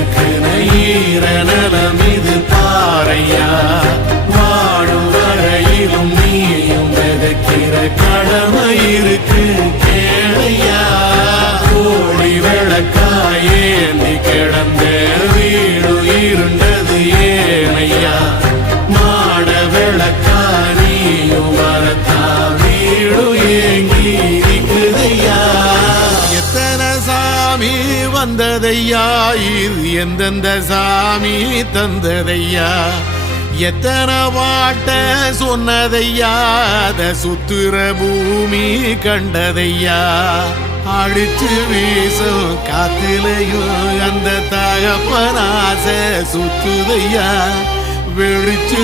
இதுக்குன்னு ஈர நலம் இது பாறையா வாழும் வரையிலும் நீயும் விதைக்கிற கடமை இருக்கு கேளையா கோழி விளக்காயேந்தி கிடந்த வீடு இருண்டது ஏனையா மாட விளக்கா நீயும் வரத்தா வீடு ஏங்கி இருக்குதையா எத்தனை சாமி வந்ததையா இது எந்தெந்த சாமி தந்ததையா எத்தனை பாட்ட சொன்னதையா அத சுத்துற பூமி கண்டதையா அடிச்சு வீசும் காத்திலையும் அந்த தகப்பனாச சுத்துதையா வெளிச்சு